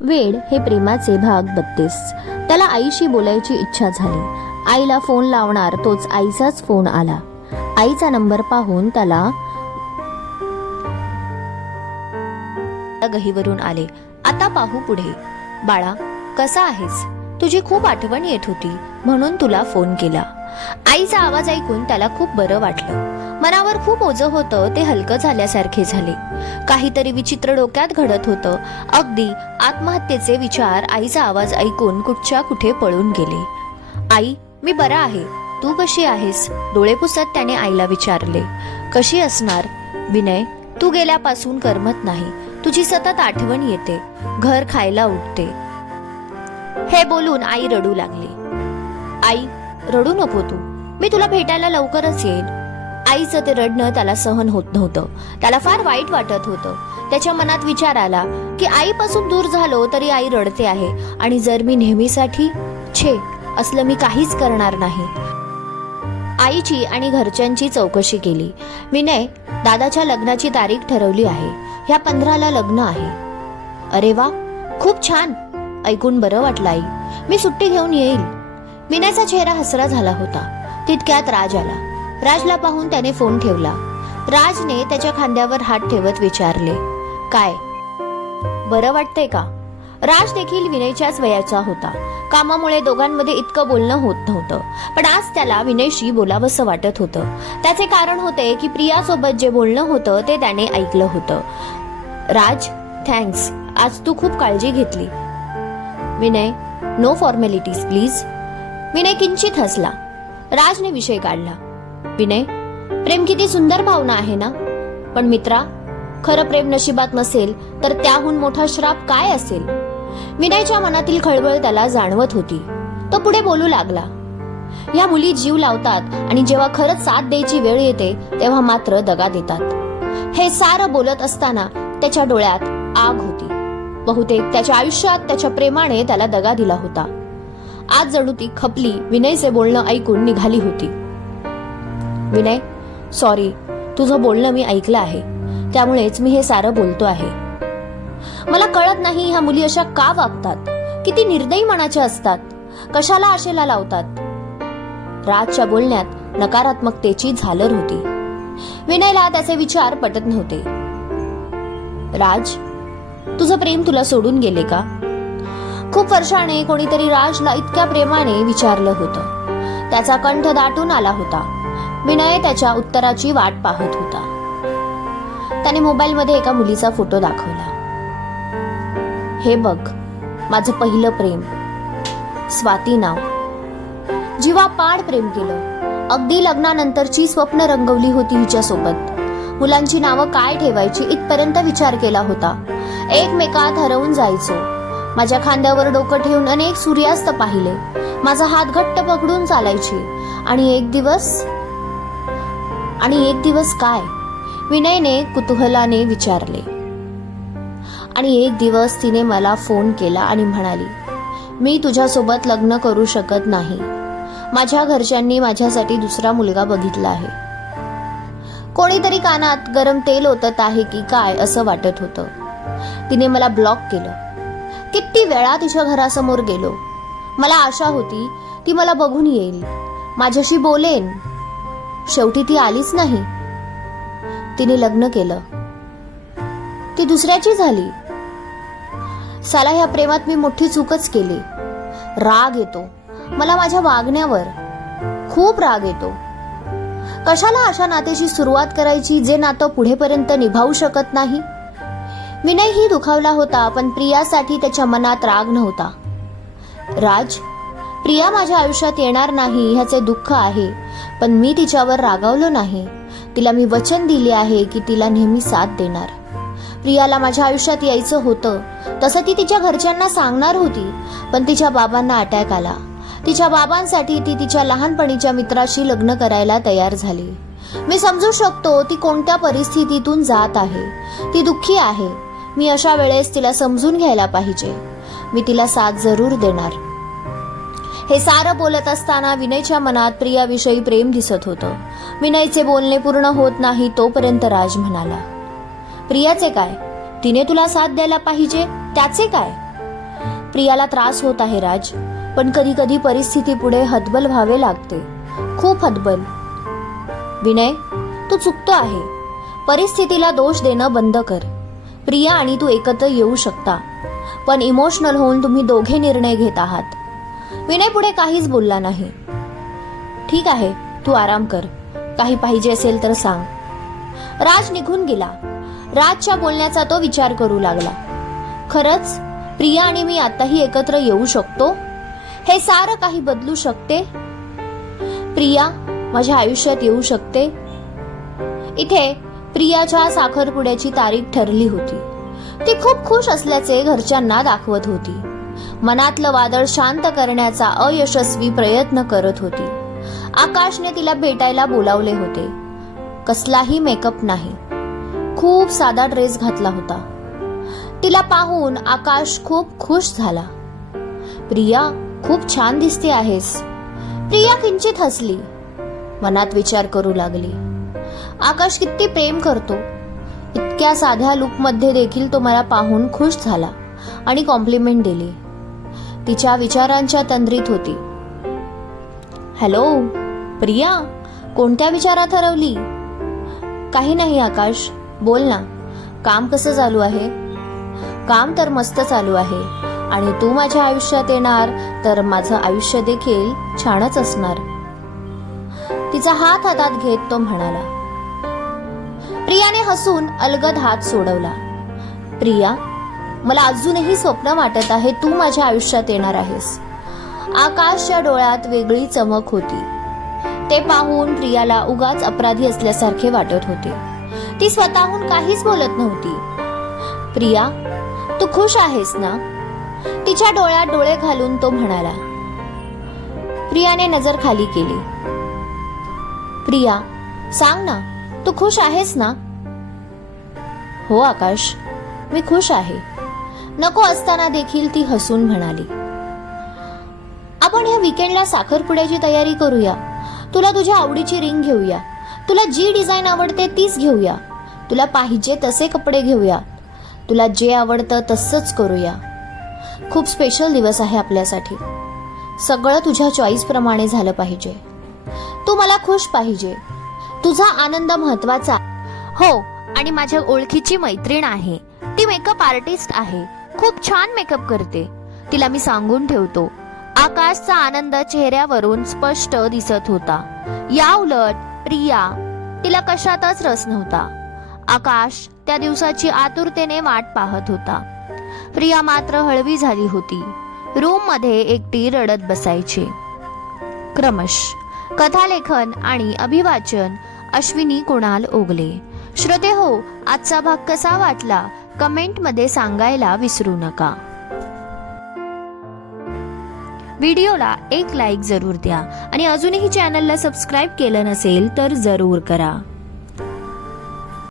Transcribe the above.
वेड हे प्रेमाचे भाग 32. त्याला आईशी बोलायची इच्छा झाली. आईला फोन लावणार तोच आईचाच फोन आला. आईचा नंबर पाहून त्याला गहीवरून आले. आता पाहू पुढे. बाळा, कसा आहेस? तुझी खूप आठवण येत होती म्हणून तुला फोन केला. आईचा आवाज ऐकून त्याला खूप बरं वाटलं. मनावर खूप ओझं होतं ते हलकं झाल्यासारखे झाले. काहीतरी विचित्र डोक्यात घडत होतं. अगदी आत्महत्येचे विचार आईचा आवाज ऐकून कुठच्या कुठे पळून गेले. आई, मी बरा आहे. तू कशी आहेस? डोळे पुसत त्याने आईला विचारले. कशी असणार विनय, तू गेल्यापासून करमत नाही. तुझी सतत आठवण येते. घर खायला उठते. हे बोलून आई रडू लागली. आई, रडू नको तू. मी तुला भेटायला लवकरच येईल. आईचं ते रडणं त्याला सहन होत नव्हतं. त्याला फार वाईट वाटत होतं. त्याच्या मनात विचार आला की आईपासून दूर झालो तरी आई रडते आहे आणि जर मी नेहमीसाठी असलं मी काहीच करणार नाही. आईची आणि घरच्यांची चौकशी केली. विनय, दादाच्या लग्नाची तारीख ठरवली आहे. ह्या 15ला लग्न आहे. अरे वा, खूप छान. ऐकून बरं वाटलं आई. मी सुट्टी घेऊन येईल. विनयचा चेहरा हसरा झाला होता. तितक्यात राज आला. राजला पाहून त्याने फोन ठेवला. राजने त्याच्या खांद्यावर हात ठेवत विचारले, काय बरं वाटतंय का? राज देखील विनयच्याच वयाचा होता. कामामुळे दोघांमध्ये इतकं बोलणं होत नव्हतं. पण आज त्याला विनयशी बोलावंसं वाटत होतं. त्याचे कारण होते की प्रियासोबत जे बोलणं होतं ते त्याने ऐकलं होतं. राज, थँक्स. आज तू खूप काळजी घेतली. Vinay, no formalities please. Vinay किंचित हसला. राजने विषय काढला. विनय, प्रेम किती सुंदर भावना आहे ना? पण मित्रा, खरं प्रेम नशिबात नसेल तर त्याहून मोठा श्राप काय असेल? विनयच्या मनातील खळबळ त्याला जाणवत होती. तो पुढे बोलू लागला. या मुली जीव लावतात आणि जेव्हा खरंच साथ द्यायची वेळ येते तेव्हा मात्र दगा देतात. हे सारं बोलत असताना त्याच्या डोळ्यात आग होती. बहुतेक त्याच्या आयुष्यात त्याच्या प्रेमाने त्याला दगा दिला होता. आज जणू ती खपली विनयचे बोलणं ऐकून निघाली होती. विनय, सॉरी. तुझं बोलणं मी ऐकलं आहे. त्यामुळेच मी हे सारं बोलतो आहे. मला कळत नाही ह्या मुली अशा का वागतात. किती निर्दयी मनाच्या असतात. कशाला आशेला लावतात. राजच्या बोलण्यात नकारात्मकतेची झालर होती. विनयला त्याचे विचार पटत नव्हते. राज, तुझं प्रेम तुला सोडून गेले का? खूप वर्षाने कोणीतरी राजला इतक्या प्रेमाने विचारलं होतं. त्याचा कंठ दाटून आला होता. विनय त्याच्या उत्तराची वाट पाहत होता. त्याने मोबाईलमध्ये एका मुलीचा फोटो दाखवला. हे बघ, माझं पहिलं प्रेम. स्वाती नाव. जीवापाड प्रेम केलं. अगदी लग्नानंतरची स्वप्न रंगवली होती हिच्यासोबत. मुलांची नावं काय ठेवायची इथपर्यंत विचार केला होता. एकमेकात हरवून जायचो. माझ्या खांद्यावर डोकं ठेवून अनेक सूर्यास्त पाहिले. माझा हात घट्ट पकडून चालायची. आणि एक दिवस काय? विनयने कुतूहलाने विचारले. आणि एक दिवस तिने मला फोन केला आणि म्हणाली, मी तुझ्यासोबत लग्न करू शकत नाही. माझ्या घरच्यांनी माझ्यासाठी दुसरा मुलगा बघितला आहे. कोणीतरी कानात गरम तेल ओतत आहे की काय असं वाटत होतं. तिने मला ब्लॉक केलं. किती वेळा तिच्या घरासमोर गेलो. मला आशा होती ती मला बघून येईल, माझ्याशी बोलेन. शेवटी ती आलीच नाही. तिने लग्न केलं. ती दुसऱ्याची झाली. साला ह्या प्रेमात मी मोठी चूकच केली. राग येतो मला माझ्या वागण्यावर. खूप राग येतो. कशाला अशा नात्याची सुरुवात करायची जे नातं पुढेपर्यंत निभावू शकत नाही. विनयही दुखावला होता, पण प्रियासाठी त्याच्या मनात राग नव्हता. राज, प्रिया माझ्या आयुष्यात येणार नाही ह्याचे दुःख आहे, पण मी तिच्यावर रागावलो नाही. तिला मी वचन दिले आहे की तिला नेहमी साथ देणार. प्रियाला माझ्या आयुष्यात यायचं होतं तसं ती तिच्या घरच्यांना सांगणार होती, पण तिच्या बाबांना अटॅक आला. तिच्या बाबांसाठी ती तिच्या लहानपणीच्या मित्राशी लग्न करायला तयार झाली. मी समजू शकतो ती कोणत्या परिस्थितीतून जात आहे. ती दुःखी आहे. मी अशा वेळेस तिला समजून घ्यायला पाहिजे. मी तिला साथ जरूर देणार. हे सारं बोलत असताना विनयच्या मनात प्रियाविषयी प्रेम दिसत होतं. विनयचे बोलणे पूर्ण होत नाही तोपर्यंत राज म्हणाला, प्रियाचे काय? तिने तुला साथ द्यायला पाहिजे. त्याचे काय? प्रियाला त्रास होत आहे राज, पण कधी कधी परिस्थिती पुढे हतबल व्हावे लागते, खूप हतबल. विनय, तू चुकतो आहे. परिस्थितीला दोष देणं बंद कर. प्रिया आणि तू एकत्र येऊ शकता, पण इमोशनल होऊन तुम्ही दोघे निर्णय घेत आहात. विनय पुढे काहीच बोलला नाही. ठीक आहे, तू आराम कर. काही पाहिजे असेल तर सांग. राज निघून गेला. राजच्या बोलण्याचा तो विचार करू लागला. खरंच प्रिया आणि मी आताही एकत्र येऊ शकतो? हे सारं काही बदलू शकते? प्रिया माझ्या आयुष्यात येऊ शकते? इथे प्रियाच्या साखरपुड्याची तारीख ठरली होती. ती खूप खुश असल्याचे घरच्यांना दाखवत होती. मनातलं वादळ शांत करण्याचा अयशस्वी प्रयत्न करत होती. आकाशने तिला भेटायला बोलावले होते. कसलाही मेकअप नाही, खूप साधा ड्रेस घातला होता. तिला पाहून आकाश खूप खुश झाला. प्रिया, खूप छान दिसते आहेस. प्रिया किंचित हसली. मनात विचार करू लागली, आकाश किती प्रेम करतो. इतक्या साध्या लुकमध्ये देखील तो मला पाहून खुश झाला आणि कॉम्प्लिमेंट दिली. तिच्या विचारांच्या तंद्रीत होती. हॅलो प्रिया, कोणत्या विचारात हरवली? काही नाही आकाश, बोल ना. काम कसं चालू आहे? काम तर मस्त चालू आहे, आणि तू माझ्या आयुष्यात येणार तर माझं आयुष्य देखील छानच असणार. तिचा हात हातात घेत तो म्हणाला. प्रियाने हसून अलगद हात सोडवला. प्रिया, मला अजूनही स्वप्न वाटत आहे तू माझ्या आयुष्यात येणार आहेस. आकाशच्या डोळ्यात वेगळी चमक होती. ते पाहून प्रियाला उगाच अपराधी असल्यासारखे वाटत होते. ती स्वतःहून काहीच बोलत नव्हती. प्रिया, तू खुश आहेस ना? तिच्या डोळ्यात डोळे घालून तो म्हणाला. प्रियाने नजर खाली केली. प्रिया, सांग ना, तू खुश आहेस ना? हो आकाश, मी खुश आहे. नको असताना देखील ती हसून म्हणाली. आपण या वीकेंडला साखरपुड्याची तयारी करूया. तुला तुझ्या आवडीची रिंग घेऊया. तुला जी डिझाईन आवडते तीच घेऊया. तुला पाहिजे तसे कपडे घेऊया. तुला जे आवडतं तसंच करूया. खूप स्पेशल दिवस आहे आपल्यासाठी. सगळं तुझ्या चॉईस प्रमाणे झालं पाहिजे. तू मला खुश पाहिजे. तुझा आनंद महत्वाचा. हो, आणि माझ्या ओळखीची मैत्रीण आहे. ती मेकअप आर्टिस्ट आहे. खूप छान मेकअप करते. तिला मी सांगून ठेवतो. आकाशचा आनंद चेहऱ्यावरून स्पष्ट दिसत होता. या उलट प्रिया, तिला कशातच रस नव्हता. आकाश त्या दिवसाची आतुरतेने वाट पाहत होता. प्रिया मात्र हळवी झाली होती. रूम मध्ये एकटी रडत बसायची. क्रमश कथालेखन आणि अभिवाचन अश्विनी कुणाल ओगले. श्रोते हो, आजचा भाग कसा वाटला कमेंट मध्ये सांगायला विसरू नका. व्हिडिओला एक लाईक जरूर द्या आणि अजूनही चॅनलला सबस्क्राईब केलं नसेल तर जरूर करा.